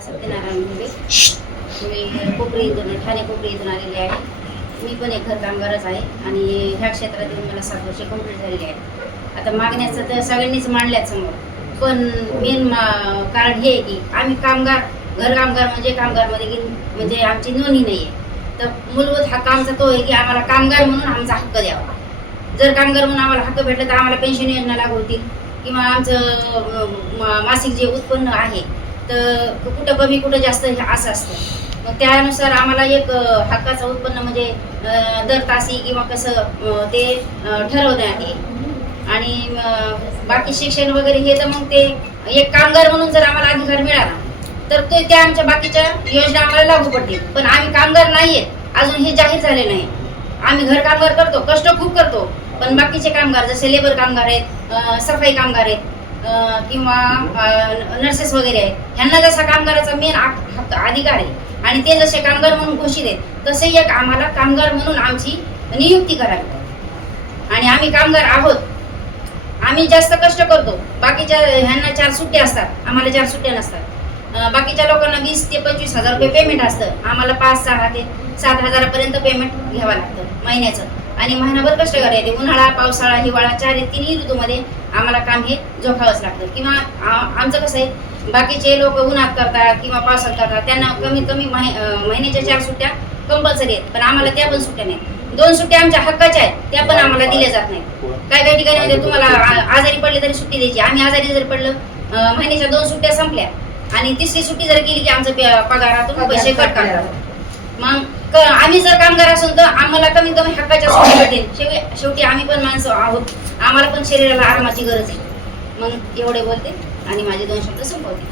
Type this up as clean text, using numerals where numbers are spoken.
सत्यनारायण घुले. मी कोपरी इथून ठाणे कोपरी इथून आलेले आहे. मी पण एक घर कामगारच आहे आणि ह्या क्षेत्रात येऊन मला 7 वर्ष कंप्लीट झालेली आहे. आता मागण्याचं तर सगळ्यांनीच मांडल्यात समोर, पण मेन कारण हे आहे की आम्ही कामगार घर कामगार म्हणजे कामगारमध्ये म्हणजे आमची नोंदणी नाही आहे. तर मूलभूत हक्क आमचा तो आहे की आम्हाला कामगार म्हणून आमचा हक्क द्यावा. जर कामगार म्हणून आम्हाला हक्क भेटला तर आम्हाला पेन्शन योजना लागू होतील किंवा आमचं मासिक जे उत्पन्न आहे तर कुठं कमी कुठं जास्त असं असतं. मग त्यानुसार आम्हाला एक हक्काचं उत्पन्न म्हणजे दर तासी किंवा कसं ते ठरवण्यात येईल. आणि बाकी शिक्षण वगैरे हे तर मग ते एक कामगार म्हणून जर आम्हाला अधिकार मिळाला तर ते त्या आमच्या बाकीच्या योजना आम्हाला लागू पडतील. पण आम्ही कामगार नाही आहेत, अजून हे जाहीर झाले नाही. आम्ही घर कामगार करतो, कष्ट खूप करतो, पण बाकीचे कामगार जसे लेबर कामगार आहेत, सफाई कामगार आहेत किंवा नर्सेस वगैरे आहेत, ह्यांना जसा कामगाराचा मेन हक्क अधिकार आहे आणि ते जसे कामगार म्हणून घोषित आहेत तसे एक आम्हाला कामगार म्हणून आमची नियुक्ती करावी. आणि आम्ही कामगार आहोत, आम्ही जास्त कष्ट करतो. बाकीच्या ह्यांना 4 सुट्ट्या असतात, आम्हाला 4 सुट्ट्या नसतात. बाकीच्या लोकांना 20 ते 25 हजार रुपये पेमेंट असतं, आम्हाला 5, 6 ते 7 हजारापर्यंत पेमेंट घ्यावं लागतं महिन्याचं. आणि महिनाभर कष्ट करायला येते. उन्हाळा, पावसाळा, हिवाळा 4 तिन्ही ऋतूमध्ये आम्हाला काम हे जोखावंच लागतं. किंवा आमचं कसं आहे, बाकीचे लोक उन्हात करतात किंवा पावसात करतात, त्यांना कमीत कमी महिन्याच्या 4 सुट्ट्या कंपल्सरी आहेत, पण आम्हाला त्या पण सुट्ट्या नाहीत. 2 सुट्ट्या आमच्या हक्काच्या आहेत, त्या पण आम्हाला दिल्या जात नाहीत. काही ठिकाणी म्हणजे तुम्हाला आजारी पडले तरी सुट्टी द्यायची. आम्ही आजारी जर पडलं, महिन्याच्या 2 सुट्ट्या संपल्या आणि 3री सुट्टी जर केली की आमचं पगारातून पैसे कट करतात. मग आम्ही जर कामगार असून तर आम्हाला कमीत कमी हक्काच्या सुट्ट्या भेटेल. शेवटी आम्ही पण माणसं आहोत, आम्हाला पण शरीराला आरामाची गरज आहे. मग एवढे बोलते आणि माझे 2 शब्द संपवते.